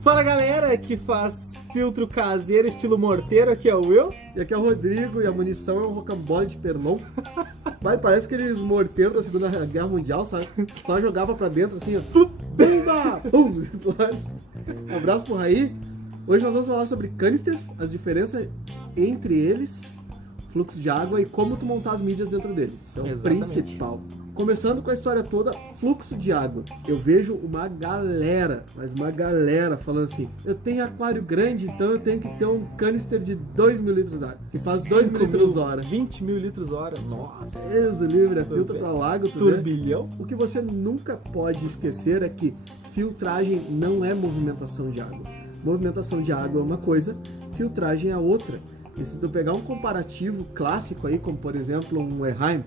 Fala galera que faz filtro caseiro estilo morteiro, aqui é o Will. E aqui é o Rodrigo, e a munição é um rocambole de perlon. Vai, parece aqueles morteiros da Segunda Guerra Mundial, sabe? Só jogava pra dentro assim, ó. Bumba! Pum! Um abraço pro Raí. Hoje nós vamos falar sobre canisters, as diferenças entre eles, fluxo de água e como tu montar as mídias dentro deles. Isso é o principal. Começando com a história toda, fluxo de água. Eu vejo uma galera falando assim, eu tenho aquário grande, então eu tenho que ter um canister de 2 mil litros de água. Que faz 2 mil litros hora. 20 mil litros hora, nossa. Deus o livre, é filtro pra lago, turbilhão. O que você nunca pode esquecer é que filtragem não é movimentação de água. Movimentação de água é uma coisa, filtragem é outra. E se tu pegar um comparativo clássico aí, como por exemplo um Eheim,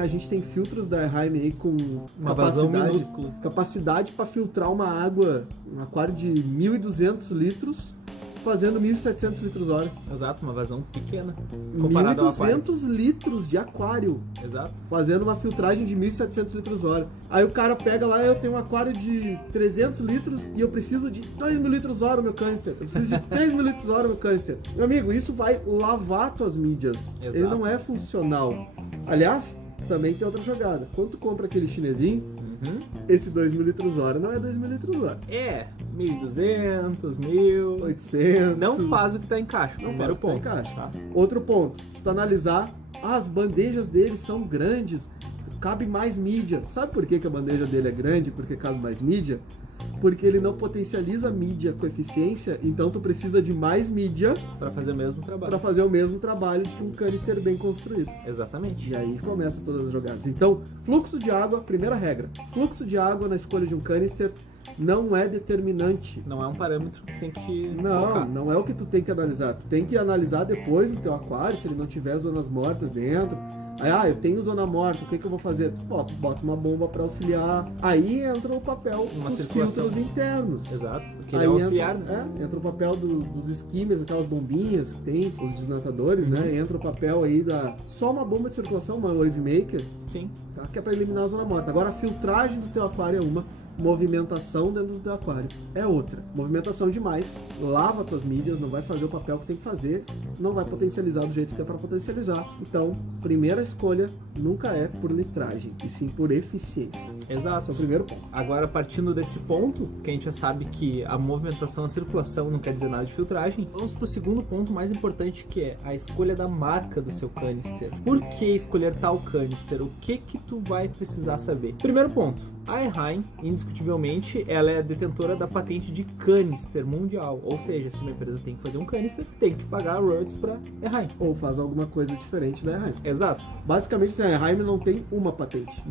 a gente tem filtros da Eheim aí com uma vazão minúscula, capacidade para filtrar uma água, um aquário de 1.200 litros, fazendo 1.700 litros hora. Exato, uma vazão pequena comparado ao aquário. 1.200 litros de aquário. Exato. Fazendo uma filtragem de 1.700 litros hora. Aí o cara pega lá, eu tenho um aquário de 300 litros e eu preciso de 2 mil litros hora meu canister. Eu preciso de 3 mil litros hora meu canister. Meu amigo, isso vai lavar tuas mídias. Exato. Ele não é funcional. Aliás, também tem outra jogada. Quando tu compra aquele chinesinho, esse 2 mil litros hora não é 2 mil litros hora. É, 1.200, 1.000... 800... Não faz o que tá em caixa. Não faz o que tá em caixa. Tá? Outro ponto, se tu analisar, as bandejas deles são grandes, cabe mais mídia. Sabe por que a bandeja dele é grande? Porque cabe mais mídia? Porque ele não potencializa a mídia com eficiência, então tu precisa de mais mídia para fazer o mesmo trabalho. Para fazer o mesmo trabalho de que um canister bem construído. Exatamente. E aí começa todas as jogadas. Então, fluxo de água, primeira regra. Fluxo de água na escolha de um canister não é determinante. Não é um parâmetro que tem que Não é o que tu tem que analisar. Tu tem que analisar depois no teu aquário, se ele não tiver zonas mortas dentro. Aí, eu tenho zona morta, o que eu vou fazer? Bota uma bomba para auxiliar. Aí entra o papel dos filtros internos. Exato, porque ele é auxiliar, né? Entra o papel dos skimmers, aquelas bombinhas que tem, os desnatadores, né? Entra o papel aí só uma bomba de circulação, uma wave maker. Sim. Tá? Que é para eliminar a zona morta. Agora a filtragem do teu aquário é uma, movimentação dentro do teu aquário é outra. Movimentação demais, lava tuas mídias, não vai fazer o papel que tem que fazer, não vai potencializar do jeito que é para potencializar. Então, primeira escolha nunca é por litragem, e sim por eficiência. Exato. Esse é o primeiro ponto. Agora, partindo desse ponto, que a gente já sabe que a movimentação, a circulação não quer dizer nada de filtragem, vamos pro segundo ponto mais importante, que é a escolha da marca do seu canister. Por que escolher tal canister? O que tu vai precisar saber? Primeiro ponto, a Eheim, indiscutivelmente, ela é a detentora da patente de canister mundial. Ou seja, se uma empresa tem que fazer um canister, tem que pagar royalties para Eheim. Ou faz alguma coisa diferente da Eheim. Exato. Basicamente, a Eheim não tem uma patente.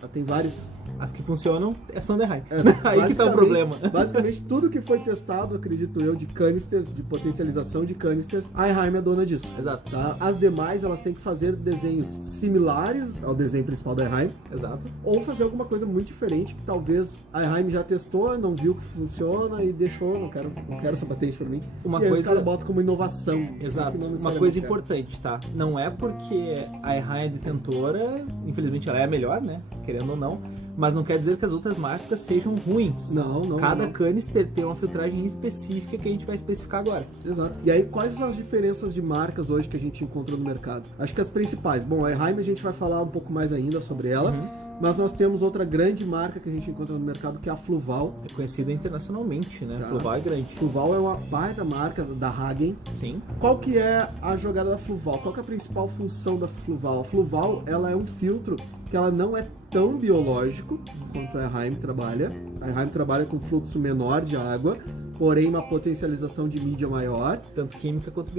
Ela tem várias. As que funcionam são da Eheim. Aí que tá o problema. Basicamente, tudo que foi testado, acredito eu, de canisters, de potencialização de canisters, a Eheim é dona disso. Exato. Tá? As demais, elas têm que fazer desenhos similares ao desenho principal da Eheim. Exato. Ou fazer alguma coisa muito diferente, que talvez a Eheim já testou, não viu que funciona e deixou, não quero essa patente pra mim. Uma e aí coisa... os caras botam como inovação. Exato. Uma coisa importante, tá? Não é porque a Eheim é detentora, infelizmente ela é a melhor, né? Querendo ou não, mas não quer dizer que as outras marcas sejam ruins. Não. Cada canister tem uma filtragem específica que a gente vai especificar agora. Exato. E aí, quais são as diferenças de marcas hoje que a gente encontrou no mercado? Acho que as principais. Bom, a Eheim a gente vai falar um pouco mais ainda sobre ela. Mas nós temos outra grande marca que a gente encontra no mercado, que é a Fluval. É conhecida internacionalmente, né? Tá. Fluval é grande. Fluval é uma baita marca da Hagen. Sim. Qual que é a jogada da Fluval? Qual que é a principal função da Fluval? A Fluval, ela é um filtro que ela não é tão biológico quanto a Eheim trabalha. A Eheim trabalha com fluxo menor de água, porém uma potencialização de mídia maior. Tanto química quanto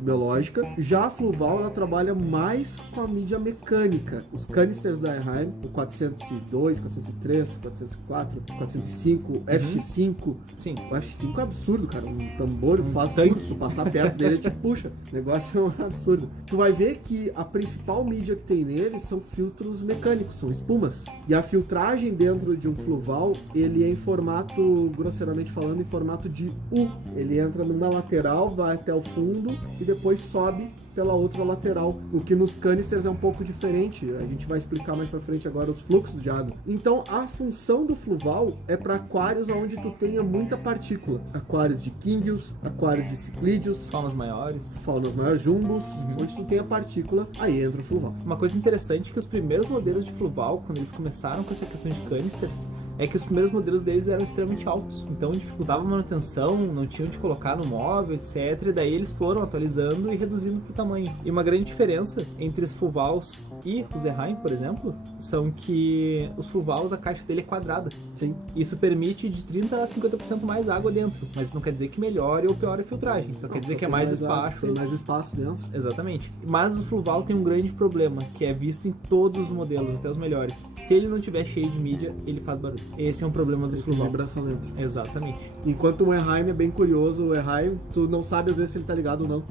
biológica. Já a Fluval, ela trabalha mais com a mídia mecânica. Os canisters da Eheim, o 402, 403, 404, 405, FX5. Sim. O FX5 é absurdo, cara. Um tambor faz tudo. Se tu passar perto dele, ele te puxa. O negócio é um absurdo. Tu vai ver que a principal mídia que tem nele são filtros mecânicos, são espumas. E a filtragem dentro de um Fluval, ele é em formato, grosseiramente falando, em formato de U. Ele entra numa lateral, vai até o fundo e depois sobe pela outra lateral, o que nos canisters é um pouco diferente. A gente vai explicar mais pra frente agora os fluxos de água. Então, a função do fluval é para aquários onde tu tenha muita partícula. Aquários de Kingios, aquários de Ciclídeos, Faunas maiores. jumbos, onde tu tenha partícula, aí entra o fluval. Uma coisa interessante é que os primeiros modelos de fluval, quando eles começaram com essa questão de canisters, é que os primeiros modelos deles eram extremamente altos. Então dificultava a manutenção, não tinham de colocar no móvel, etc. E daí eles foram atualizando e reduzindo o tamanho. E uma grande diferença entre os fluvals e os Erheim, por exemplo, são que os fluvals, a caixa dele é quadrada. Sim. Isso permite de 30% a 50% mais água dentro. Mas isso não quer dizer que melhore ou piore a filtragem. Só quer dizer que é mais espaço. Tem mais espaço dentro. Exatamente. Mas o fluval tem um grande problema, que é visto em todos os modelos, até os melhores. Se ele não tiver cheio de mídia, ele faz barulho. Esse é um problema dos Tem fluval. vibração dentro. Exatamente. Enquanto o Erheim é bem curioso, o Erheim, tu não sabe às vezes se ele tá ligado ou não.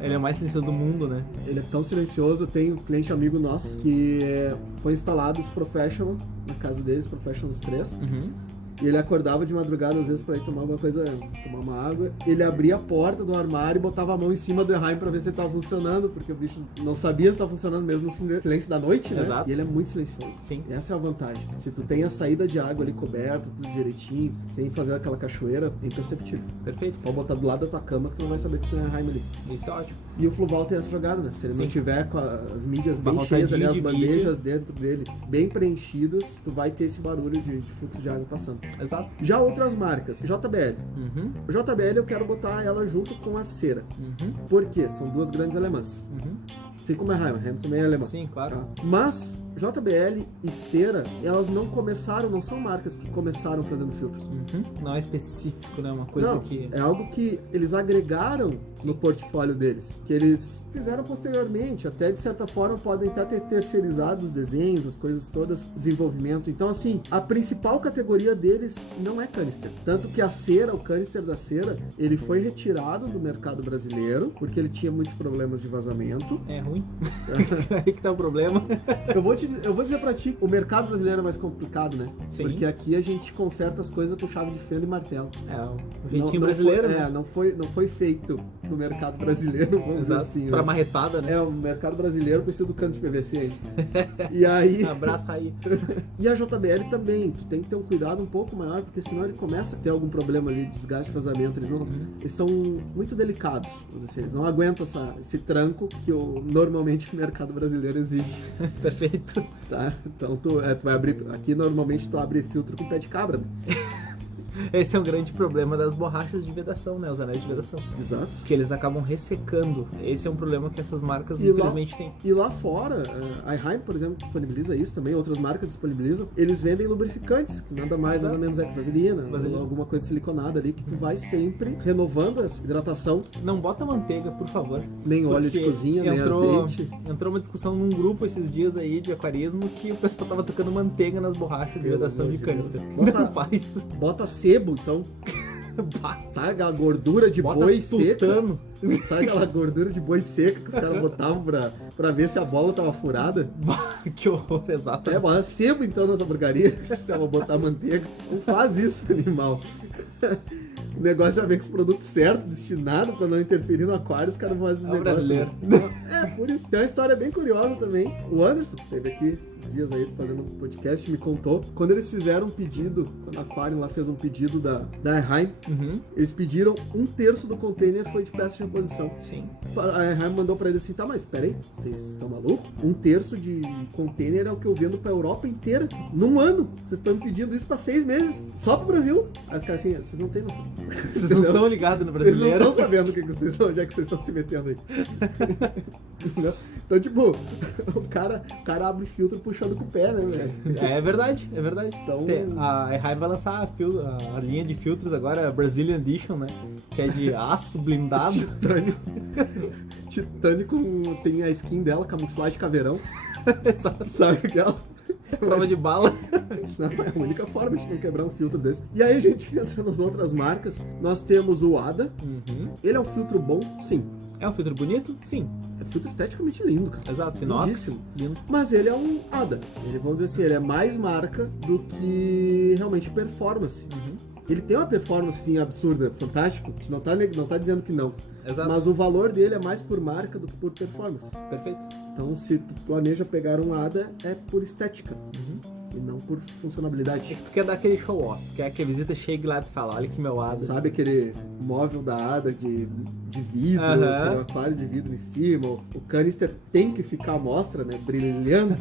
Ele é o mais silencioso do mundo, né? Ele é tão silencioso, tem um cliente amigo nosso que foi instalado esse Professional na casa deles, Professionals 3. E ele acordava de madrugada, às vezes, pra ir tomar alguma coisa, tomar uma água. Ele abria a porta do armário e botava a mão em cima do Erheim pra ver se ele tava funcionando, porque o bicho não sabia se tava funcionando mesmo no silêncio da noite, né? Exato. E ele é muito silencioso. Sim. Essa é a vantagem. Se tu tem a saída de água ali coberta, tudo direitinho, sem fazer aquela cachoeira, é imperceptível. Perfeito. Pode botar do lado da tua cama que tu não vai saber que tem Erheim ali. Isso é ótimo. E o fluval tem essa jogada, né? Se ele não Sim. tiver com as mídias bem Abarrotadinho cheias ali, as de bandejas dentro dele, bem preenchidas, tu vai ter esse barulho de fluxo de água passando. Exato. Já outras marcas, JBL. Uhum. O JBL eu quero botar ela junto com a Cera. Uhum. Por quê? São duas grandes alemãs. Uhum. Assim como a Heim também é alemã. Sim, claro. Tá? Mas JBL e Cera, elas não começaram, não são marcas que começaram fazendo filtros. Uhum. Não é específico, né? Uma coisa Não, que... é algo que eles agregaram Sim. no portfólio deles, que eles fizeram posteriormente, até de certa forma podem até ter terceirizado os desenhos, as coisas todas, o desenvolvimento. Então assim, a principal categoria deles não é canister. Tanto que a Cera, o canister da Cera, ele foi retirado do mercado brasileiro, porque ele tinha muitos problemas de vazamento. É ruim. Aí que tá o problema. Eu vou dizer pra ti, o mercado brasileiro é mais complicado, né? Sim. Porque aqui a gente conserta as coisas com chave de fenda e martelo. É, o jeitinho brasileiro, né? Não foi feito no mercado brasileiro, vamos dizer Exato. assim. Pra Né? marretada, né? O mercado brasileiro precisa do cano de PVC aí. E aí... Abraço aí. E a JBL também, tu tem que ter um cuidado um pouco maior, porque senão ele começa a ter algum problema ali de desgaste, vazamento. Eles são muito delicados, vamos dizer, eles não aguentam esse tranco que normalmente o mercado brasileiro exige. Perfeito. Tá? Então tu vai abrir. Aqui normalmente tu abre filtro com pé de cabra, né? Esse é um grande problema das borrachas de vedação, né? Os anéis de vedação. Exato. Que eles acabam ressecando. Esse é um problema que essas marcas, E infelizmente, têm. E lá fora, a Heim, por exemplo, disponibiliza isso também, outras marcas disponibilizam. Eles vendem lubrificantes, que nada mais, nada menos é que vaselina, ou alguma coisa siliconada ali, que tu vai sempre renovando essa hidratação. Não bota manteiga, por favor. Nem óleo de Porque cozinha, nem azeite. Entrou uma discussão num grupo esses dias aí de aquarismo que o pessoal tava tocando manteiga nas borrachas de Pelo vedação amor de de canister. Deus. Não faz. Bota sebo, então. Sabe aquela gordura de Bota boi seca? tutano. Sabe aquela gordura de boi seca que os caras botavam pra ver se a bola tava furada? Que horror, exato. Bota sebo então nessa porcaria, se ela botar manteiga. Não faz isso, animal. O negócio já vem com os produtos certos, destinados pra não interferir no aquário, os caras vão fazer esse negócio. Brasileiro. Por isso. Tem uma história bem curiosa também. O Anderson, que esteve aqui esses dias aí fazendo um podcast, me contou. Quando eles fizeram um pedido, quando a Aquarium lá fez um pedido da Erheim, eles pediram 1/3 do container foi de peça de reposição. Sim. A Erheim mandou pra eles assim, tá, mas peraí, vocês estão malucos? 1/3 de container é o que eu vendo pra Europa inteira, num ano. Vocês estão me pedindo isso pra 6 meses, só pro Brasil. Aí os caras assim, vocês não têm noção. Vocês não estão ligados no Vocês não brasileiro. estão sabendo onde é que vocês estão se metendo aí. Então, tipo, o cara abre filtro puxando com o pé, né, velho? É verdade, é verdade. Então- A Erheim vai lançar a linha de filtros agora, a Brazilian Edition, né? Que é de aço blindado. Titânio tem a skin dela, camuflagem caveirão. Exato. Sabe aquela? Prova de bala. Não, é a única forma de quebrar um filtro desse. E aí a gente entra nas outras marcas. Nós temos o ADA. Ele é um filtro bom? Sim. É um filtro bonito? Sim. É um filtro esteticamente lindo, cara. Exato, inox. Lindíssimo. Lindo. Mas ele é um ADA. Vamos dizer assim, ele é mais marca do que realmente performance. ele tem uma performance assim, absurda, fantástico. A gente não tá dizendo que não. Exato. Mas o valor dele é mais por marca do que por performance. Perfeito. Então, se tu planeja pegar um ADA, é por estética. E não por É funcionalidade. que tu quer dar aquele show off, quer que a visita chegue lá e tu fala, olha que meu ADA. Sabe aquele móvel da ADA de vidro, Aham. tem um aquário de vidro em cima, o canister tem que ficar à mostra, né? Brilhando.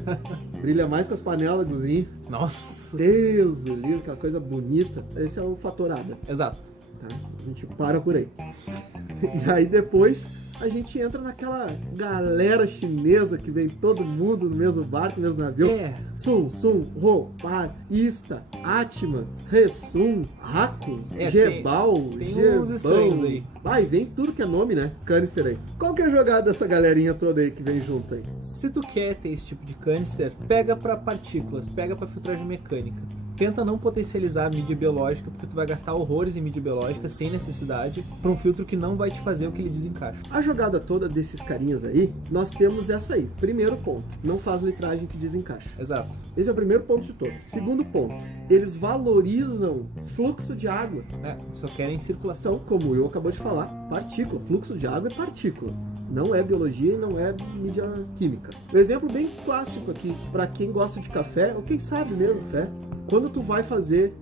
Brilha mais que as panelas, Guzinho. Nossa. Deus do livro, aquela coisa bonita. Esse é o fator ADA. Exato. Tá? A gente para por aí. E aí depois a gente entra naquela galera chinesa que vem todo mundo no mesmo barco, no mesmo navio. Sun, Ho, Par, Ista, Atman, Resum, Raku, Gebal, tem uns estranhos aí. Vai, vem tudo que é nome, né? Canister aí. Qual que é a jogada dessa galerinha toda aí que vem junto aí? Se tu quer ter esse tipo de canister, pega pra partículas, pega pra filtragem mecânica. Tenta não potencializar a mídia biológica, porque tu vai gastar horrores em mídia biológica sem necessidade, pra um filtro que não vai te fazer o que ele desencaixa. A jogada toda desses carinhas aí, nós temos essa aí. Primeiro ponto, não faz litragem que desencaixa. Exato. Esse é o primeiro ponto de todos. Segundo ponto, eles valorizam fluxo de água. Só querem circulação. São, como o Will acabou de falar, partícula. Fluxo de água é partícula. Não é biologia e não é mídia química. Um exemplo bem clássico aqui, para quem gosta de café, ou quem sabe mesmo café. Quando tu vai fazer,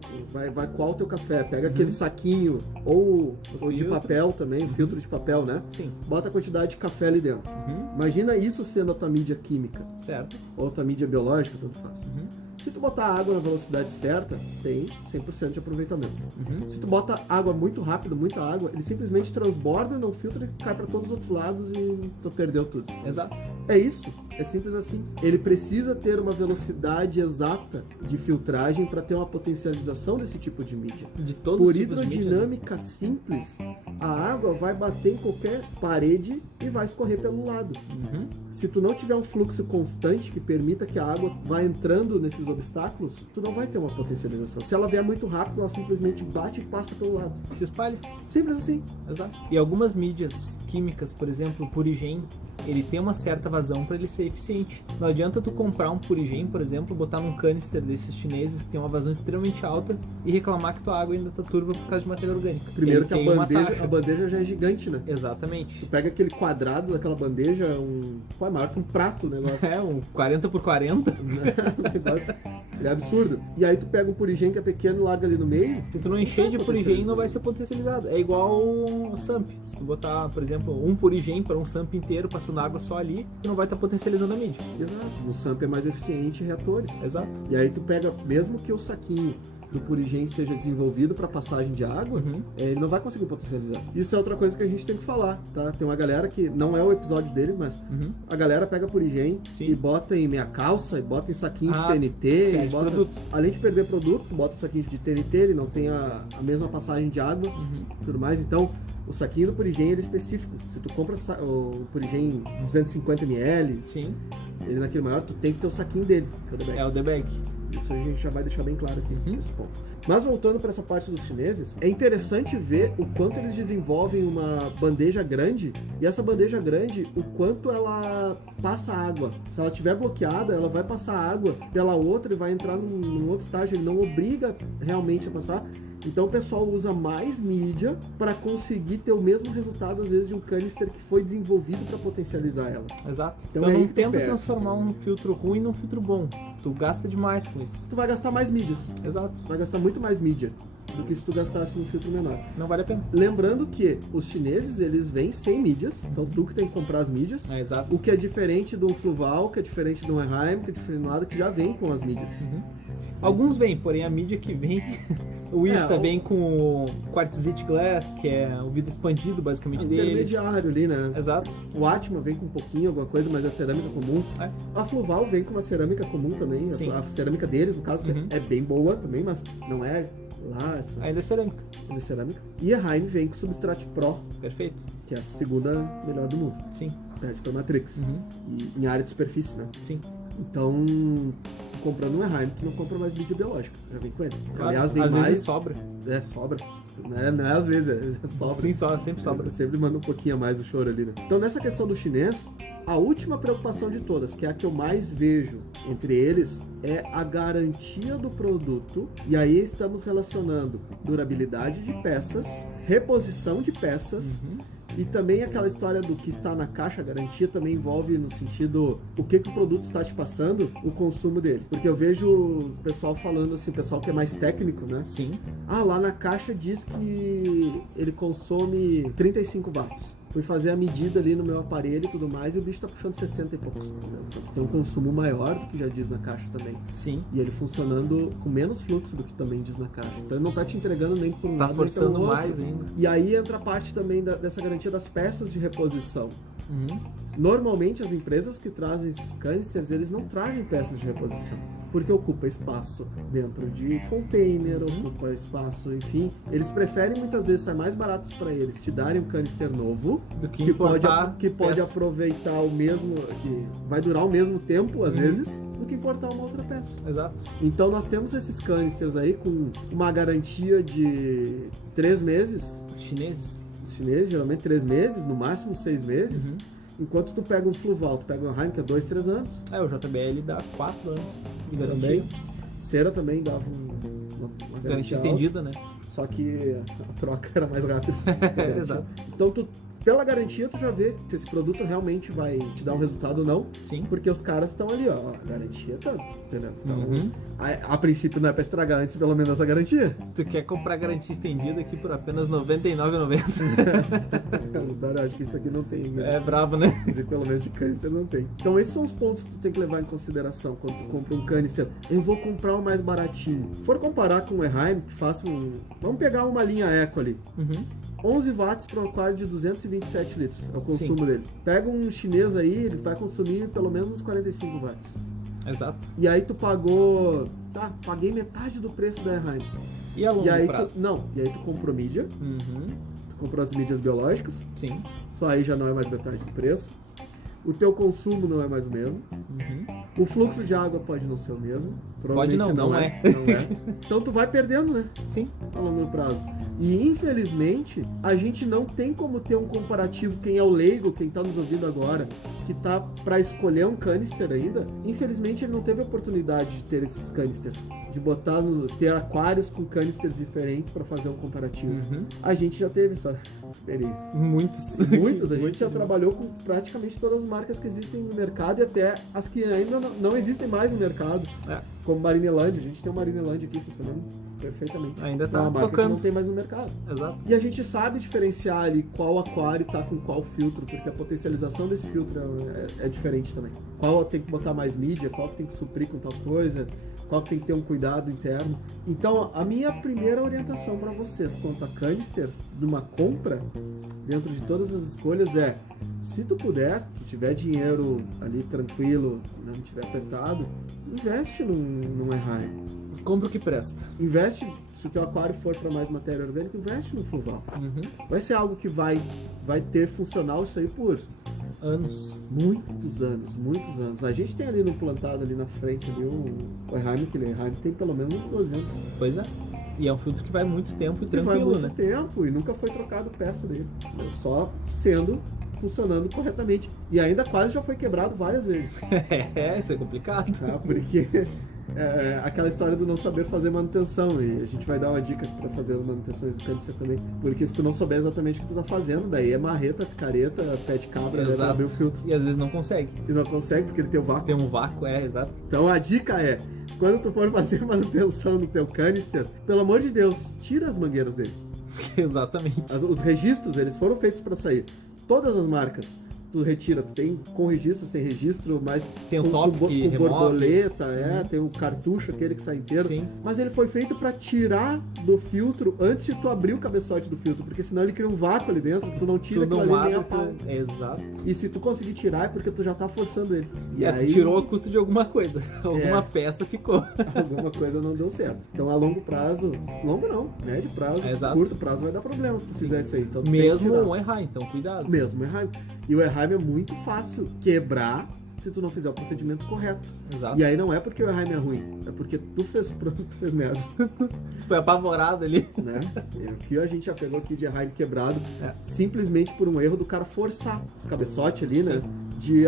vai coar o teu café, pega aquele saquinho, ou de filtro. papel também, filtro de papel, né? Sim. Bota a quantidade de café ali dentro. Imagina isso sendo a tua mídia química, Certo. ou a tua mídia biológica, tanto faz. Uhum. Se tu botar água na velocidade certa, tem 100% de aproveitamento. Uhum. Se tu bota água muito rápido, muita água, ele simplesmente transborda, não filtra, cai para todos os outros lados e tu perdeu tudo. Exato. É isso, é simples assim. Ele precisa ter uma velocidade exata de filtragem para ter uma potencialização desse tipo de mídia. De todos Por os tipos de mídia, né? hidrodinâmica simples, a água vai bater em qualquer parede e vai escorrer pelo lado. Uhum. Se tu não tiver um fluxo constante que permita que a água vá entrando nesses obstáculos, tu não vai ter uma potencialização. Se ela vier muito rápido, ela simplesmente bate e passa pelo lado. Se espalha. Simples assim. Exato. E algumas mídias químicas, por exemplo, o Purigen, ele tem uma certa vazão para ele ser eficiente. Não adianta tu comprar um Purigen, por exemplo, botar num canister desses chineses que tem uma vazão extremamente alta e reclamar que tua água ainda tá turva por causa de matéria orgânica. Primeiro Ele que tem a uma taxa. bandeja já é gigante, né? Exatamente. Tu pega aquele quadrado daquela bandeja, é maior que um prato o negócio. É, um 40 por 40. O negócio é absurdo. E aí tu pega um Purigen que é pequeno e larga ali no meio. Se tu não encher de Purigen, não vai ser potencializado. É igual o SAMP. Se tu botar, por exemplo, um Purigen para um SAMP inteiro passando água só ali, tu não vai estar potencializando a mídia. Exato. No SAMP é mais eficiente em reatores. Exato. E aí tu pega, mesmo que o saquinho do Purigen seja desenvolvido para passagem de água, ele não vai conseguir potencializar. Isso é outra coisa que a gente tem que falar, tá? Tem uma galera que, não é o episódio dele, mas a galera pega Purigen Sim. e bota em meia calça, e bota em saquinho de TNT, perde e bota... produto. Além de perder produto, bota em saquinho de TNT, ele não tem a mesma passagem de água e tudo mais, então... O saquinho do Purigen ele é específico. Se tu compra o Purigen 250ml, Sim. ele naquele maior, tu tem que ter o saquinho dele, que é o The Bag. É o The Bag. Isso a gente já vai deixar bem claro aqui nesse ponto. Mas voltando para essa parte dos chineses, é interessante ver o quanto eles desenvolvem uma bandeja grande, e essa bandeja grande, o quanto ela passa água. Se ela estiver bloqueada, ela vai passar água pela outra e vai entrar num outro estágio, ele não obriga realmente a passar. Então o pessoal usa mais mídia para conseguir ter o mesmo resultado, às vezes, de um canister que foi desenvolvido para potencializar ela. Exato. Então Então é aí não que tu tenta perde. transformar um filtro ruim num filtro bom. Tu gasta demais com isso. Tu vai gastar mais mídias. Exato. Tu vai gastar muito mais mídia do que se tu gastasse num filtro menor. Não vale a pena. Lembrando que os chineses, eles vêm sem mídias, então tu que tem que comprar as mídias. É, exato. O que é diferente do Fluval, que é diferente do Eheim, que é diferente do nada, que já vem com as mídias. Alguns vêm, porém a mídia que vem... O Ista vem com o Quartzite Glass, que é o vidro expandido basicamente deles. Intermediário ali, né? Exato. O Atman vem com um pouquinho, alguma coisa, mas é cerâmica comum. É. A Fluval vem com uma cerâmica comum também. Sim. A cerâmica deles, no caso, que é bem boa também, mas não é lá essas... Ainda é cerâmica. Ainda é cerâmica. E a Eheim vem com Substrate Pro, Perfeito. que é a segunda melhor do mundo. Sim. Perde pra Matrix. E em área de superfície, né? Sim. Então, comprando um Eheim, tu não compra mais mídia biológica. Já vem com ele. Claro, Aliás, vem às mais... vezes sobra. Sobra. Não é às vezes, sobra. Sim, sempre sobra. Sempre manda um pouquinho a mais do choro ali, né? Então, nessa questão do chinês, a última preocupação de todas, que é a que eu mais vejo entre eles, é a garantia do produto. E aí estamos relacionando durabilidade de peças, reposição de peças, e também aquela história do que está na caixa, a garantia também envolve no sentido o que o produto está te passando, o consumo dele. Porque eu vejo o pessoal falando assim, o pessoal que é mais técnico, né? Sim. Lá na caixa diz que ele consome 35 watts. Fui fazer a medida ali no meu aparelho e tudo mais, e o bicho tá puxando 60 e poucos. Então, tem um consumo maior do que já diz na caixa também. Sim. E ele funcionando com menos fluxo do que também diz na caixa. Então ele não tá te entregando nem por um Tá lado nem forçando pelo outro. mais ainda. E aí entra a parte também dessa garantia das peças de reposição. Normalmente as empresas que trazem esses canisters, eles não trazem peças de reposição, porque ocupa espaço dentro de container, ocupa espaço, enfim. Eles preferem muitas vezes, sai mais baratos para eles te darem um canister novo, Do que importar pode peça. aproveitar o mesmo, que vai durar o mesmo tempo às vezes, do que importar uma outra peça. Exato. Então nós temos esses canisters aí com uma garantia de 3 meses. Os chineses. Os chineses, geralmente 3 meses, no máximo 6 meses. Enquanto tu pega um Fluval, tu pega um Eheim, que é 2, 3 anos. O JBL dá 4 anos de garantia. Também. Cera também dava uma Garantia alta, estendida, né? só que a troca era mais rápida. Exato. Então, pela garantia, tu já vê se esse produto realmente vai te dar um resultado ou não. Sim. Porque os caras estão ali, ó, a garantia é tanto, entendeu? Então, a princípio não é pra estragar antes, pelo menos a garantia. Tu quer comprar garantia estendida aqui por apenas R$ 99,90. Então, eu acho que isso aqui não tem. Né? É brabo, né? Pelo menos de canister não tem. Então esses são os pontos que tu tem que levar em consideração quando tu compra um canister. Eu vou comprar o mais baratinho. Se for comparar com o Eheim, que faça um... Vamos pegar uma linha Eco ali. 11 watts para um aquário de 227 litros é o consumo dele. Pega um chinês aí, ele vai consumir pelo menos uns 45 watts. Exato. E aí tu pagou... Tá, paguei metade do preço da Eheim. E a longo E aí prazo? e aí tu comprou mídia. Tu comprou as mídias biológicas. Sim. Só aí já não é mais metade do preço. O teu consumo não é mais o mesmo. O fluxo de água pode não ser o mesmo. Pode Provavelmente não é. Não é. Então tu vai perdendo, né? Sim. A longo prazo. E infelizmente, a gente não tem como ter um comparativo. Quem é o leigo, quem tá nos ouvindo agora, que tá para escolher um canister ainda, infelizmente ele não teve a oportunidade de ter esses canisters. De botar ter aquários com canisters diferentes para fazer um comparativo. A gente já teve essa experiência. Muitos. A gente já trabalhou com praticamente todas as marcas que existem no mercado e até as que ainda não existem mais no mercado. Como Marineland, a gente tem o Marineland aqui funcionando perfeitamente. Ainda É tá uma marca que tocando. não tem mais no mercado. Exato. E a gente sabe diferenciar ali qual aquário tá com qual filtro, porque a potencialização desse filtro é diferente também. Qual tem que botar mais mídia, qual tem que suprir com tal coisa, qual tem que ter um cuidado interno. Então, a minha primeira orientação para vocês quanto a canisters de uma compra, dentro de todas as escolhas, é: se tu puder, se tiver dinheiro ali tranquilo, não tiver apertado, investe num Eheim. Compra o que presta. Investe, se o teu aquário for para mais matéria orgânica, investe no Fluval. Vai ser algo que vai ter funcional isso aí por Anos. muitos anos. A gente tem ali no plantado ali na frente ali o Eheim, que Eheim tem pelo menos uns 12 anos. Pois é. E é um filtro que vai muito tempo e Vai tranquilo, muito né? tempo e nunca foi trocado peça dele. Só funcionando corretamente. E ainda quase já foi quebrado várias vezes. Isso é complicado. Tá? Porque aquela história do não saber fazer manutenção. E a gente vai dar uma dica para fazer as manutenções do canister também. Porque se tu não souber exatamente o que tu tá fazendo, daí é marreta, picareta, pé de cabra, né, pra abrir o filtro. E às vezes não consegue. E não consegue porque ele tem o vácuo. Tem um vácuo, exato. Então a dica é: quando tu for fazer manutenção no teu canister, pelo amor de Deus, tira as mangueiras dele. Exatamente. Os registros, eles foram feitos para sair. Todas as marcas, tu retira. Tu tem com registro, sem registro, mas Tem o com, top com, que com remove. borboleta, tem o cartucho, aquele que sai inteiro. Sim. Mas ele foi feito para tirar do filtro antes de tu abrir o cabeçote do filtro, porque senão ele cria um vácuo ali dentro, tu não tira Tu aquilo não ali nem a abre, pau. Exato. E se tu conseguir tirar é porque tu já tá forçando ele. E Tu tirou a custo de alguma coisa. Alguma peça ficou. alguma coisa não deu certo. Então a longo prazo, longo não, médio prazo, Exato. curto prazo vai dar problema se tu fizer isso aí. Então, tu tem que Mesmo tirar. um Eheim, então cuidado. Mesmo Eheim. E o Eheim é muito fácil quebrar se tu não fizer o procedimento correto. Exato. E aí não é porque o Eheim é ruim, é porque tu fez merda. Foi apavorado ali. Né? E o que a gente já pegou aqui de Eheim quebrado, simplesmente por um erro do cara forçar esse cabeçote ali, né? Sim. De,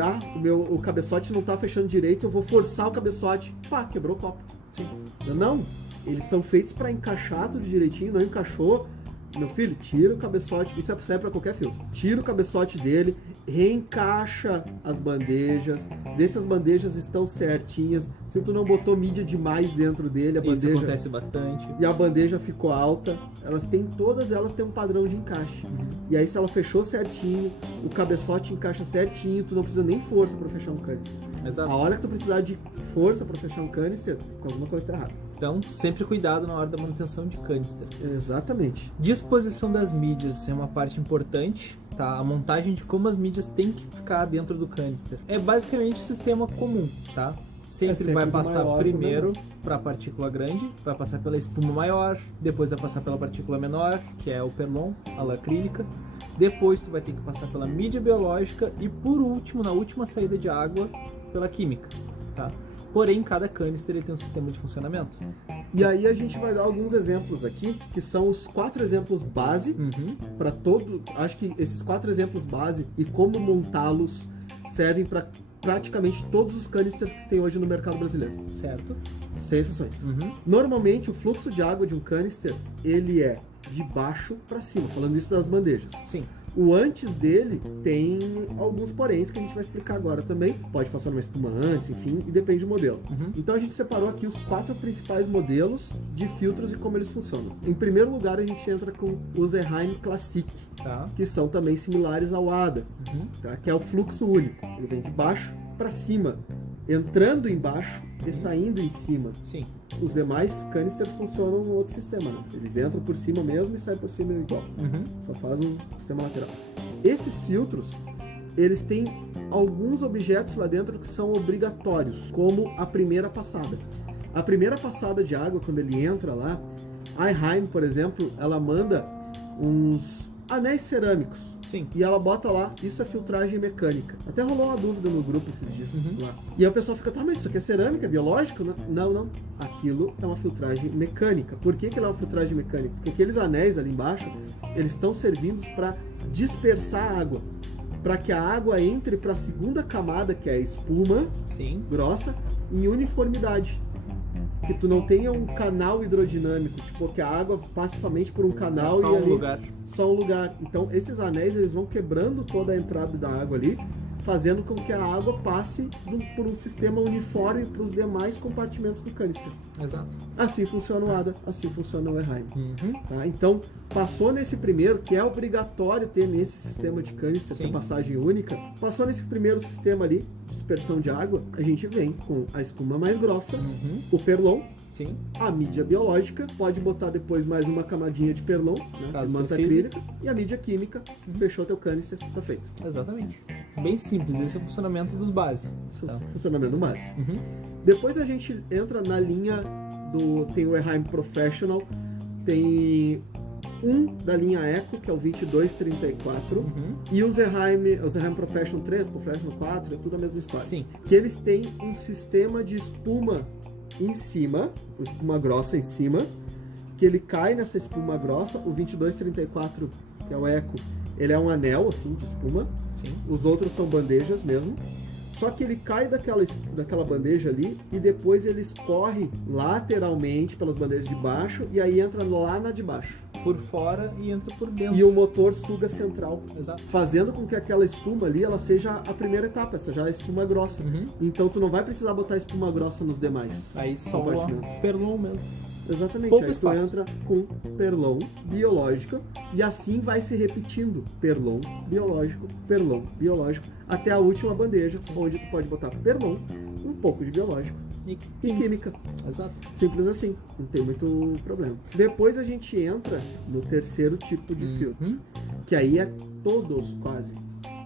o cabeçote não tá fechando direito, eu vou forçar o cabeçote. Pá, quebrou o copo. Sim. Não, eles são feitos pra encaixar tudo direitinho, não encaixou. Meu filho, tira o cabeçote, isso serve pra qualquer filme. Tira o cabeçote dele, reencaixa as bandejas, vê se as bandejas estão certinhas, se tu não botou mídia demais dentro dele, a Isso bandeja... acontece bastante. E a bandeja ficou alta, todas elas têm um padrão de encaixe. E aí se ela fechou certinho, o cabeçote encaixa certinho, tu não precisa nem força pra fechar um canister. Exato. A hora que tu precisar de força pra fechar um canister, alguma coisa tá errada. Então, sempre cuidado na hora da manutenção de canister. Exatamente. Disposição das mídias é uma parte importante, tá? A montagem de como as mídias têm que ficar dentro do canister. É basicamente o sistema comum, tá? Sempre vai passar primeiro para a partícula grande, vai passar pela espuma maior, depois vai passar pela partícula menor, que é o perlon, a lã acrílica. Depois tu vai ter que passar pela mídia biológica e por último, na última saída de água, pela química, tá? Porém, cada canister ele tem um sistema de funcionamento. E aí a gente vai dar alguns exemplos aqui, que são os 4 exemplos base para todo. Acho que esses 4 exemplos base e como montá-los servem para praticamente todos os canisters que tem hoje no mercado brasileiro. Certo. Sem exceções. Normalmente o fluxo de água de um canister ele é de baixo para cima, falando isso das bandejas. Sim. O antes dele tem alguns poréns que a gente vai explicar agora também. Pode passar numa espuma antes, enfim, e depende do modelo. Então a gente separou aqui os 4 principais modelos de filtros e como eles funcionam. Em primeiro lugar, a gente entra com os Eheim Classic, Tá. que são também similares ao ADA, tá? Que é o fluxo único. Ele vem de baixo para cima, entrando embaixo e saindo em cima. Sim. Os demais canisters funcionam no outro sistema, né? Eles entram por cima mesmo e saem por cima igual. Só faz um sistema lateral. Esses filtros, eles têm alguns objetos lá dentro que são obrigatórios, como a primeira passada. A primeira passada de água, quando ele entra lá, a Eheim, por exemplo, ela manda uns anéis cerâmicos. Sim. E ela bota lá, isso é filtragem mecânica. Até rolou uma dúvida no grupo esses dias lá. E aí o pessoal fica, tá, mas isso aqui é cerâmica, é biológico? Não. Aquilo é uma filtragem mecânica. Por que ela é uma filtragem mecânica? Porque aqueles anéis ali embaixo, eles estão servindo para dispersar a água. Para que a água entre para a segunda camada, que é a espuma grossa, em uniformidade. Que tu não tenha um canal hidrodinâmico, tipo, que a água passe somente por um canal só e ali... lugar. Só um lugar. Então, esses anéis, eles vão quebrando toda a entrada da água ali, fazendo com que a água passe por um sistema uniforme para os demais compartimentos do canister. Exato. Assim funciona o ADA, assim funciona o Eheim. Tá? Então, passou nesse primeiro, que é obrigatório ter nesse sistema de canister, que é passagem única, passou nesse primeiro sistema ali, dispersão de água, a gente vem com a espuma mais grossa, o perlon, a mídia biológica, pode botar depois mais uma camadinha de perlon, né, de manta acrílica, e a mídia química, fechou teu canister, tá feito. Exatamente. Bem simples, esse é o funcionamento dos bases. Funcionamento básico. Depois a gente entra na linha tem o Eheim Professional, tem da linha Eco, que é o 2234, e os Eheim Professional 3, Professional 4, é tudo a mesma história. Que eles têm um sistema de espuma em cima, espuma grossa em cima, que ele cai nessa espuma grossa. O 2234, que é o Eco, ele é um anel assim de espuma. Os outros são bandejas mesmo. Só que ele cai daquela bandeja ali e depois ele escorre lateralmente pelas bandejas de baixo e aí entra lá na de baixo. Por fora e entra por dentro. E o motor suga central. Exato. Fazendo com que aquela espuma ali, ela seja a primeira etapa, essa já é a espuma grossa. Então tu não vai precisar botar espuma grossa nos demais aí só o perlon mesmo. Exatamente, pouco aí espaço. tu entra com perlon biológico e assim vai se repetindo, perlon biológico, até a última bandeja, onde tu pode botar perlon, um pouco de biológico e química. Exato. Simples assim, não tem muito problema. Depois a gente entra no terceiro tipo de filtro, que aí é todos quase,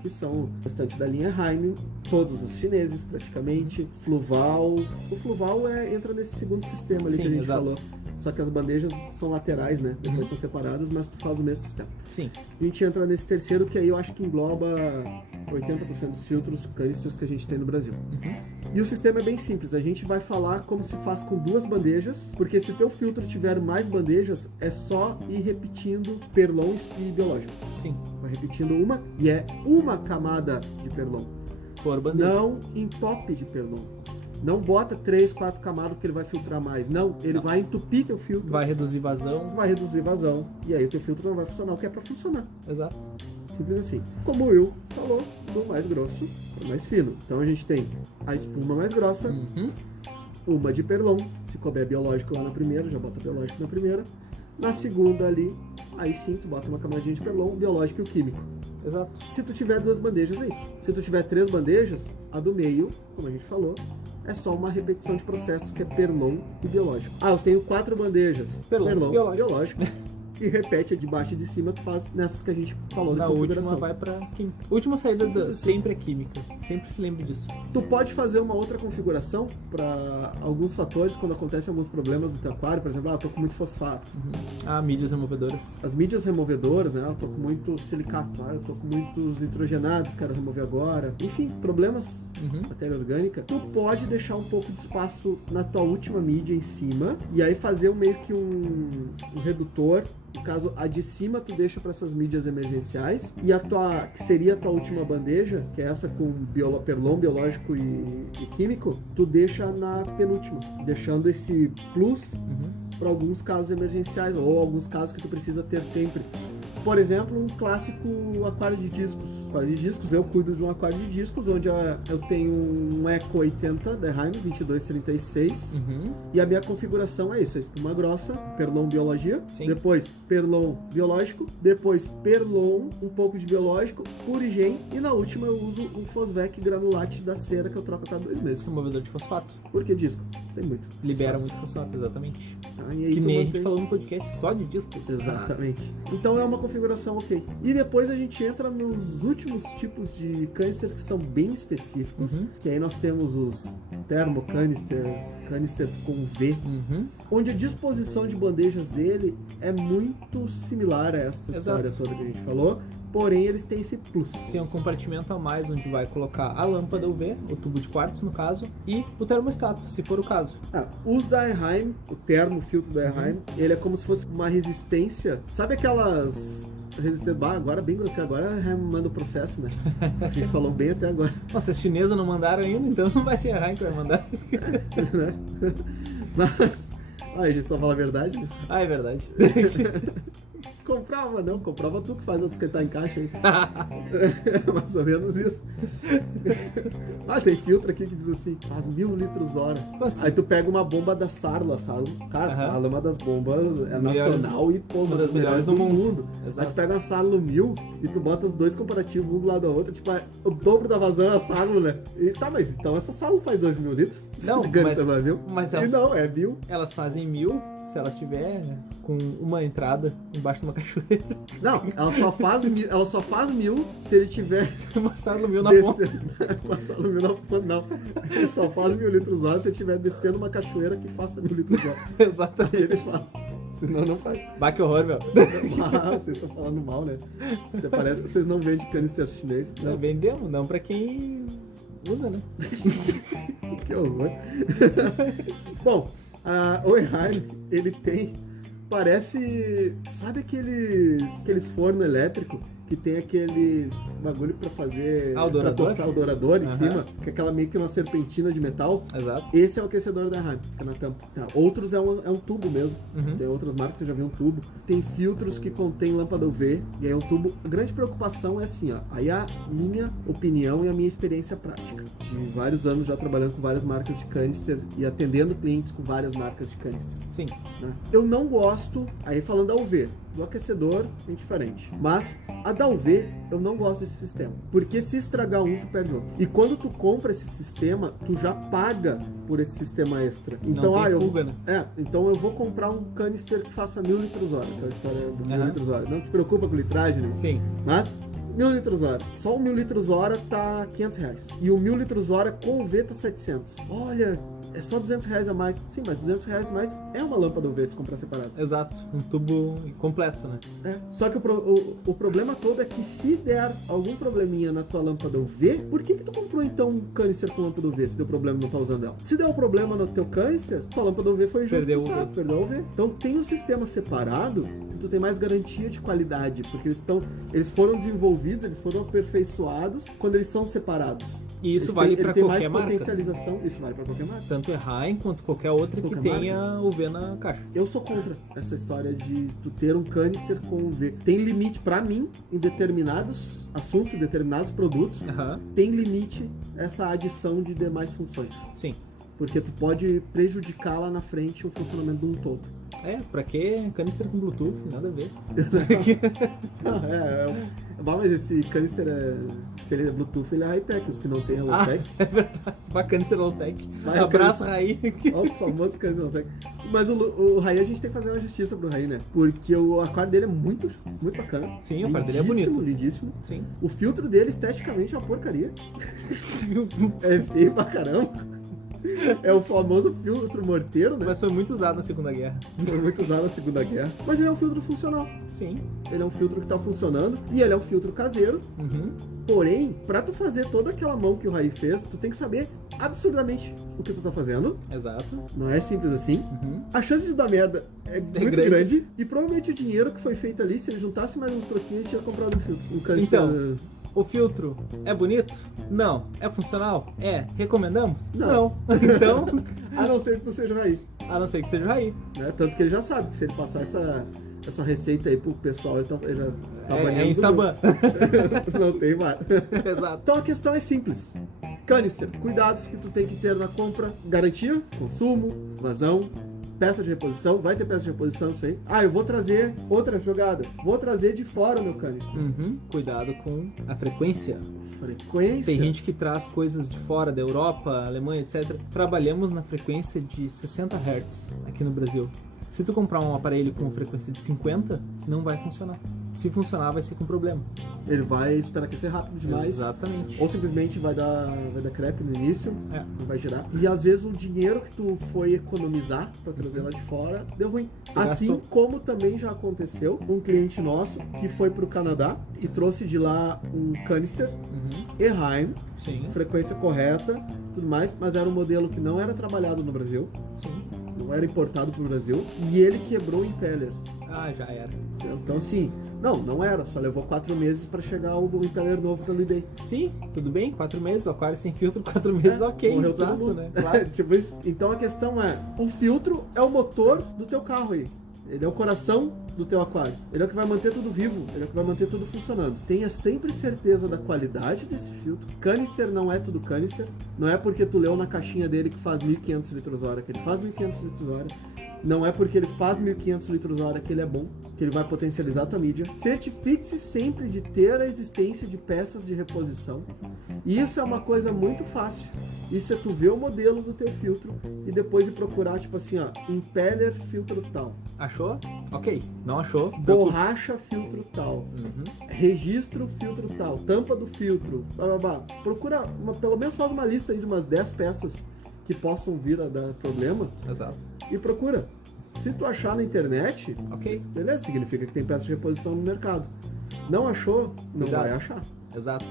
que são bastante da linha Eheim, todos os chineses praticamente, Fluval. O Fluval entra nesse segundo sistema ali que a gente falou. só que as bandejas são laterais, né? Depois são separadas, mas tu faz o mesmo sistema. Sim. A gente entra nesse terceiro, que aí eu acho que engloba 80% dos filtros canisters que a gente tem no Brasil. E o sistema é bem simples, a gente vai falar como se faz com 2 bandejas, porque se teu filtro tiver mais bandejas, é só ir repetindo perlons e biológico. Sim. Vai repetindo uma, e é uma camada de perlon. Por bandeja. Não entope de perlon. Não bota 3, 4 camadas que ele vai filtrar mais. Não, ele vai entupir teu filtro. Vai reduzir vazão. Vai reduzir vazão. E aí o teu filtro não vai funcionar o que é pra funcionar. Exato. Simples assim. Como o Will falou, do mais grosso pro mais fino. Então a gente tem a espuma mais grossa, uma de perlon. Se couber biológico lá na primeira, já bota biológico na primeira. Na segunda ali, aí sim, tu bota uma camadinha de perlon, o biológico e o químico. Exato. Se tu tiver 2 bandejas, é isso. Se tu tiver 3 bandejas, a do meio, como a gente falou, é só uma repetição de processo que é perlon e biológico. Ah, eu tenho 4 bandejas. Perlon, biológico. E repete a de baixo e de cima, tu faz nessas que a gente falou Na de configuração. última vai pra química. Última saída sempre é química. Sempre se lembre disso. Tu pode fazer uma outra configuração para alguns fatores, quando acontecem alguns problemas no teu aquário, por exemplo, eu tô com muito fosfato. Mídias removedoras. As mídias removedoras, né? Eu tô com muito silicato, eu tô com muitos nitrogenados, quero remover agora. Enfim, problemas, matéria orgânica. Tu pode deixar um pouco de espaço na tua última mídia em cima e aí fazer meio que um redutor. No caso, a de cima tu deixa para essas mídias emergenciais e a tua, que seria a tua última bandeja, que é essa com perlon, biológico e químico, tu deixa na penúltima, deixando esse plus para alguns casos emergenciais ou alguns casos que tu precisa ter sempre. Por exemplo, um clássico aquário de discos. Aquário de discos, eu cuido de um aquário de discos, onde eu tenho um Eco 80 Derheim 2236. E a minha configuração é isso: a espuma grossa, perlon biologia, depois perlon biológico, depois perlon, um pouco de biológico, purigen, e na última eu uso um Fosvec granulate da cera que eu troco a cada 2 meses. Removedor de fosfato. Por que disco? Tem muito. Libera muito fosfato, exatamente. E aí que nem a gente falou no podcast só de discos. Exatamente. Então é uma configuração ok. E depois a gente entra nos últimos tipos de canisters que são bem específicos, que aí nós temos os thermocanisters, canisters com V, onde a disposição de bandejas dele é muito similar a essa história toda que a gente falou, porém eles têm esse plus. Tem um compartimento a mais onde vai colocar a lâmpada UV, o tubo de quartzo no caso, e o termostato, se for o caso. Os Derheim, o termofiltro Derheim, ele é como se fosse uma resistência, sabe aquelas resistências, agora bem grosseiro, agora manda o processo, né? A gente falou bem até agora. Nossa, as chinesas não mandaram ainda, então não vai ser a Heim que vai mandar. Mas, a gente só fala a verdade, né? É verdade. Comprava, não, comprava tu que faz o que tá em caixa aí. Mais ou menos isso. Tem filtro aqui que diz assim, faz 1000 litros hora. Nossa. Aí tu pega uma bomba da Sarla, cara, Sarla é uma das bombas, é nacional e pô, uma das melhores do mundo. Aí tu pega uma Sarla 1000 e tu bota os dois comparativos um do lado da outra, tipo, o dobro da vazão é a Sarla, né? E tá, mas então essa Sarla faz 2000 litros? Não, mas elas, não, é 1000. Elas fazem 1000 se elas tiver com uma entrada embaixo de uma cachoeira. Não, ela só faz 1000 se ele tiver uma Sarla 1000 na ponta. Uma Sarla 1000 na ponta, não. Ele só faz 1000 litros hora se ele estiver descendo uma cachoeira que faça 1000 litros hora. Exatamente. Aí ele faz. Senão não faz. Bah, que horror, meu. Vocês estão falando mal, né? Parece que vocês não vendem canister chinês. Não, vendemos, não pra quem usa, né? Que horror. Bom, o Derheim, ele tem, parece, sabe aqueles forno elétrico que tem aqueles bagulho pra fazer, pra tostar o dourador em cima, que é aquela meio que uma serpentina de metal. Exato. Esse é o aquecedor da Derheim, fica na tampa. Outros é um tubo mesmo. Tem outras marcas que eu já vi um tubo. Tem filtros que contém lâmpada UV e aí é um tubo. A grande preocupação é assim, aí a minha opinião e a minha experiência prática de vários anos já trabalhando com várias marcas de canister e atendendo clientes com várias marcas de canister. Sim. Né? Eu não gosto, aí falando da UV, do aquecedor é diferente, mas a da UV eu não gosto desse sistema, porque se estragar um, tu perde outro. E quando tu compra esse sistema, tu já paga por esse sistema extra. Então, não tem fuga, né? Então eu vou comprar um canister que faça 1000 litros hora, aquela história do 1000 litros hora. Não te preocupa com litragem, né? Sim. Mas 1000 litros hora. Só o 1000 litros hora tá R$500. E o 1000 litros hora com UV tá 700. Olha, é só R$200 a mais. Sim, mas R$200 a mais é uma lâmpada UV de comprar separado. Exato, um tubo completo, né? Só que o problema todo é que se der algum probleminha na tua lâmpada UV, por que tu comprou então um canister com lâmpada UV se deu problema e não tá usando ela? Se deu problema no teu canister, tua lâmpada UV foi junto Perdeu com o saco, perdeu a UV. Então tem um sistema separado que tu tem mais garantia de qualidade, porque eles foram desenvolvidos, eles foram aperfeiçoados quando eles são separados. E isso vale para qualquer mais marca. Potencialização, isso vale para qualquer marca. Tanto Erraim quanto qualquer outra que tenha UV na caixa. Eu sou contra essa história de tu ter um canister com UV. Tem limite para mim em determinados assuntos, em determinados produtos. Tem limite essa adição de demais funções. Sim. Porque tu pode prejudicar lá na frente o funcionamento de um todo. Pra que canister com Bluetooth? Nada a ver. Mas esse canister, se ele é Bluetooth, ele é high-tech. Os que não tem é low-tech. É verdade. Canister low-tech. Abraço, Raí. Ó, o famoso canister low-tech. Mas o Raí, a gente tem que fazer uma justiça pro Raí, né? Porque o aquário dele é muito, muito bacana. Sim, o aquário dele é bonito. Lindíssimo. Sim. O filtro dele, esteticamente, é uma porcaria. É feio pra caramba. É o famoso filtro morteiro, né? Mas foi muito usado na Segunda Guerra. Foi muito usado na Segunda Guerra. Mas ele é um filtro funcional. Sim. Ele é um filtro que tá funcionando e ele é um filtro caseiro. Porém, pra tu fazer toda aquela mão que o Raí fez, tu tem que saber absurdamente o que tu tá fazendo. Exato. Não é simples assim. A chance de dar merda é muito grande. E provavelmente o dinheiro que foi feito ali, se ele juntasse mais uns troquinhos, ele tinha comprado um filtro. Um canister. Então, o filtro é bonito? Não. É funcional? É. Recomendamos? Não. Então... A não ser que tu seja o Raí. A não ser que seja o Raí. Né? Tanto que ele já sabe que se ele passar essa receita aí pro pessoal, ele já tá banhando. É Instaban. Não tem mais. Exato. Então a questão é simples. Canister, cuidados que tu tem que ter na compra. Garantia, consumo, vazão, peça de reposição. Vai ter peça de reposição, isso aí. Eu vou trazer outra jogada. Vou trazer de fora o meu canister. Cuidado com a frequência. Frequência? Tem gente que traz coisas de fora, da Europa, Alemanha, etc. Trabalhamos na frequência de 60 Hz aqui no Brasil. Se tu comprar um aparelho com frequência de 50, não vai funcionar. Se funcionar, vai ser com problema. Ele vai esperar aquecer rápido demais. Exatamente. Ou simplesmente vai dar crepe no início, não vai girar. E às vezes o dinheiro que tu foi economizar para trazer lá de fora deu ruim. Assim como também já aconteceu, um cliente nosso que foi pro Canadá e trouxe de lá um canister Erhaim, frequência correta, tudo mais, mas era um modelo que não era trabalhado no Brasil. Não era importado pro Brasil. E ele quebrou o impeller. Já era. Então assim, não era, só levou 4 meses para chegar o impeller novo da eBay. Sim, tudo bem, 4 meses, o aquário sem filtro, 4 meses, ok, morreu todo mundo, né? Claro. Tipo isso. Então a questão é, o filtro é o motor do teu carro aí. Ele é o coração do teu aquário. Ele é o que vai manter tudo vivo, ele é o que vai manter tudo funcionando. Tenha sempre certeza da qualidade desse filtro. Canister não é tudo canister. Não é porque tu leu na caixinha dele que faz 1.500 litros hora que ele faz 1.500 litros hora. Não é porque ele faz 1.500 litros hora que ele é bom, que ele vai potencializar a tua mídia. Certifique-se sempre de ter a existência de peças de reposição. E isso é uma coisa muito fácil. Isso é tu ver o modelo do teu filtro e depois ir procurar, tipo assim, impeller filtro tal. Achou? Ok. Não achou? Borracha filtro tal. Registro filtro tal. Tampa do filtro. Procura, pelo menos faz uma lista aí de umas 10 peças que possam vir a dar problema. Exato. E procura. Se tu achar na internet, ok, beleza, significa que tem peça de reposição no mercado. Não achou, não vai achar. Exato.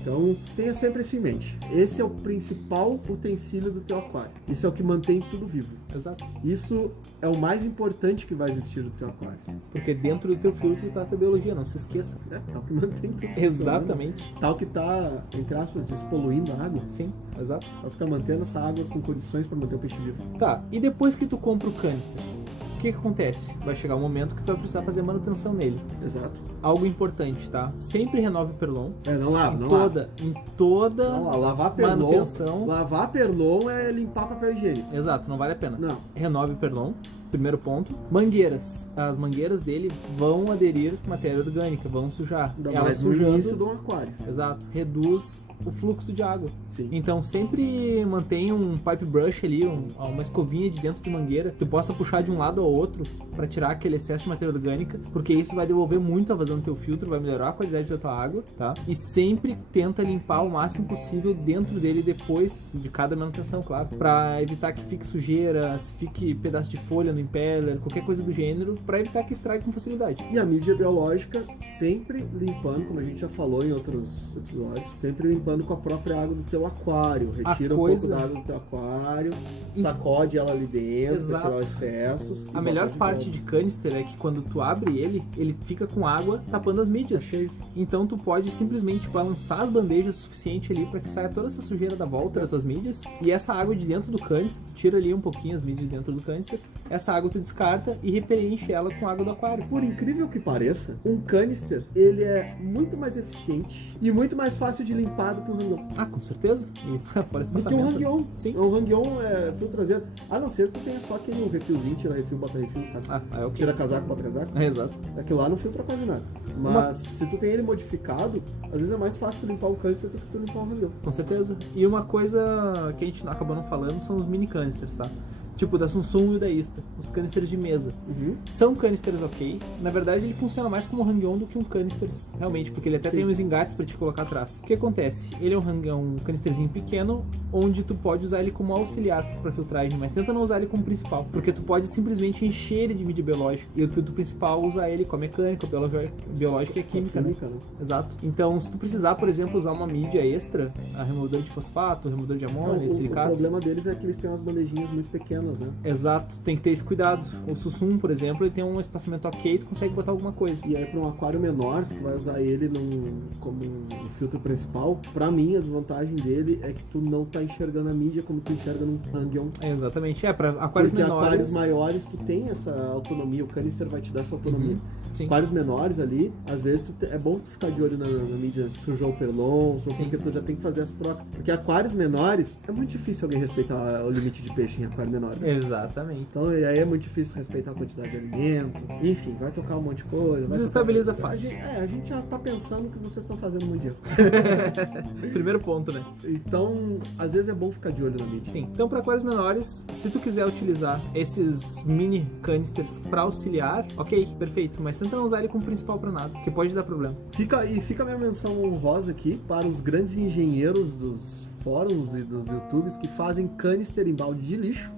Então, tenha sempre isso em mente. Esse é o principal utensílio do teu aquário. Isso é o que mantém tudo vivo. Exato. Isso é o mais importante que vai existir no teu aquário. Porque dentro do teu filtro tá a tua biologia, não se esqueça. É o que mantém tudo. Exatamente. Tal que tá, entre aspas, despoluindo a água. Sim, exato. Tal que tá mantendo essa água com condições para manter o peixe vivo. Tá, e depois que tu compra o canister, o que acontece? Vai chegar um momento que tu vai precisar fazer manutenção nele. Exato. Algo importante, tá? Sempre renove o perlon. Não lava, não lava. Em toda lavar manutenção. Lavar perlon é limpar papel higiênico. Exato, não vale a pena. Não. Renove o perlon. Primeiro ponto. Mangueiras. As mangueiras dele vão aderir com matéria orgânica, vão sujar. Ainda mais no início de um aquário. Exato. Reduz o fluxo de água. Sim. Então sempre mantenha um pipe brush ali, uma escovinha de dentro de mangueira, que tu possa puxar de um lado ao outro para tirar aquele excesso de matéria orgânica, porque isso vai devolver muito a vazão do teu filtro, vai melhorar a qualidade da tua água, tá? E sempre tenta limpar o máximo possível dentro dele depois de cada manutenção, claro, para evitar que fique sujeira, se fique pedaço de folha no impeller, qualquer coisa do gênero, para evitar que estrague com facilidade. E a mídia biológica sempre limpando, como a gente já falou em outros episódios, sempre limpando com a própria água do teu aquário. Retira um pouco da água do teu aquário, sacode ela ali dentro para tirar os excessos. A melhor parte de canister é que quando tu abre ele fica com água tapando as mídias. Então tu pode simplesmente balançar as bandejas o suficiente ali para que saia toda essa sujeira da volta das tuas mídias, e essa água de dentro do canister, tu tira ali um pouquinho as mídias dentro do canister, essa água tu descarta e repreenche ela com água do aquário. Por incrível que pareça, um canister, ele é muito mais eficiente e muito mais fácil de limpar do que um hang-on. Ah, com certeza. E fora esse do que um hang-on. Sim. Um hang-on é fio traseiro. A não ser que tu tenha só aquele refilzinho, tira refil, bota refil, sabe? É okay. Tira casaco, bota casaco. Exato. Aquilo lá não filtra quase nada. Mas se tu tem ele modificado, às vezes é mais fácil tu limpar o canister do que tu limpar um hang-on. Com certeza. E uma coisa que a gente acabou não falando são os mini canisters, tá? Tipo da Samsung e da Ista, os canisters de mesa. São canisters ok. Na verdade, ele funciona mais como um hang-on do que um canister realmente, porque ele até tem uns engates pra te colocar atrás. O que acontece? Ele é um canisterzinho pequeno, onde tu pode usar ele como auxiliar pra filtragem, mas tenta não usar ele como principal, porque tu pode simplesmente encher ele de mídia biológica, e o filtro principal usar ele com a mecânica, biológica e a química, né? Exato. Então, se tu precisar, por exemplo, usar uma mídia extra, a removedor de fosfato, removedor de amônia, de silicatos... O problema deles é que eles têm umas bandejinhas muito pequenas, né? Exato, tem que ter esse cuidado. O Sussum, por exemplo, ele tem um espaçamento ok, tu consegue botar alguma coisa. E aí para um aquário menor, tu vai usar ele como um filtro principal, pra mim a desvantagem dele é que tu não tá enxergando a mídia como tu enxerga num hang-on. Exatamente, pra aquários menores... Porque aquários maiores tu tem essa autonomia, o canister vai te dar essa autonomia. Sim. Aquários menores ali, às vezes é bom tu ficar de olho na mídia, sujou o perlon, porque tu já tem que fazer essa troca. Porque aquários menores, é muito difícil alguém respeitar o limite de peixe em aquário menor. Né? Exatamente. Então aí é muito difícil respeitar a quantidade de alimento, enfim, vai tocar um monte de coisa. Desestabiliza fácil. A gente já tá pensando que vocês estão fazendo muito dinheiro. Primeiro ponto, né? Então, às vezes é bom ficar de olho na mídia. Sim. Então, para aquários menores, se tu quiser utilizar esses mini canisters para auxiliar, ok, perfeito, mas tenta não usar ele como principal para nada, que pode dar problema. Fica a minha menção honrosa aqui para os grandes engenheiros dos fóruns e dos YouTubes que fazem canister em balde de lixo.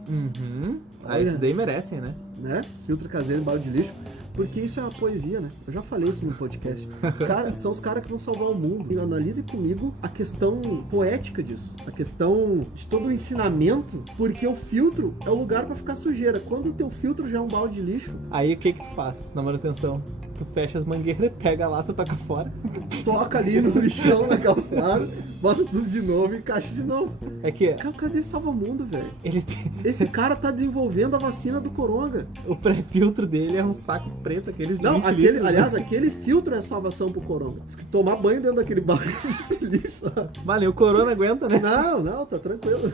Esses daí merecem, né? Filtro caseiro em balde de lixo. Porque isso é uma poesia, né? Eu já falei isso no podcast. São os caras que vão salvar o mundo. E analise comigo a questão poética disso. A questão de todo o ensinamento. Porque o filtro é o lugar pra ficar sujeira. Quando o teu filtro já é um balde de lixo... Aí o que tu faz na manutenção? Tu fecha as mangueiras, pega a lata, toca fora. Toca ali no lixão, na calçada, bota tudo de novo e encaixa de novo. É que... Cadê salva-mundo, velho? Ele Esse cara tá desenvolvendo a vacina do coronga. O pré-filtro dele é um saco preto, aqueles de Não, 20 litros. Aliás, aquele filtro é a salvação pro coronga. Diz que tomar banho dentro daquele balde de lixo. Valeu, o corona aguenta, né? Não, tá tranquilo.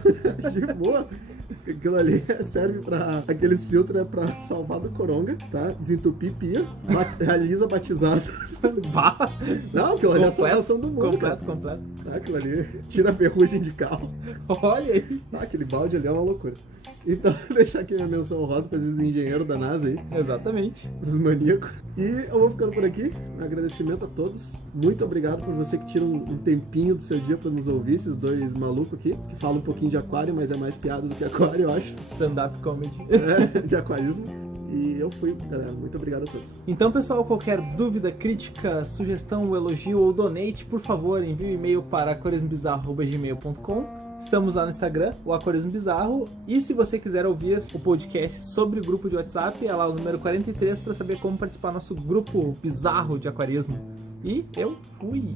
De boa. Diz que aquilo ali serve pra... Aqueles filtros é pra salvar do coronga, tá? Desentupir pia, realiza batizados. Não, aquilo ali é a salvação do mundo, completo. Tá, aquilo ali tira a ferrugem de carro. Olha aí. Tá, aquele balde ali é uma loucura. Então, deixar aqui minha menção rosa pra esses engenheiros da NASA aí. Exatamente. Esses maníacos. E eu vou ficando por aqui. Um agradecimento a todos. Muito obrigado por você que tira um tempinho do seu dia pra nos ouvir, esses dois malucos aqui, que falam um pouquinho de aquário, mas é mais piada do que aquário, eu acho. Stand-up comedy. De aquarismo. E eu fui, galera. Muito obrigado a todos. Então, pessoal, qualquer dúvida, crítica, sugestão, elogio ou donate, por favor, envie um e-mail para aquarismobizarro@gmail.com. Estamos lá no Instagram, o Aquarismo Bizarro. E se você quiser ouvir o podcast sobre o grupo de WhatsApp, é lá o número 43 para saber como participar do nosso grupo bizarro de aquarismo. E eu fui!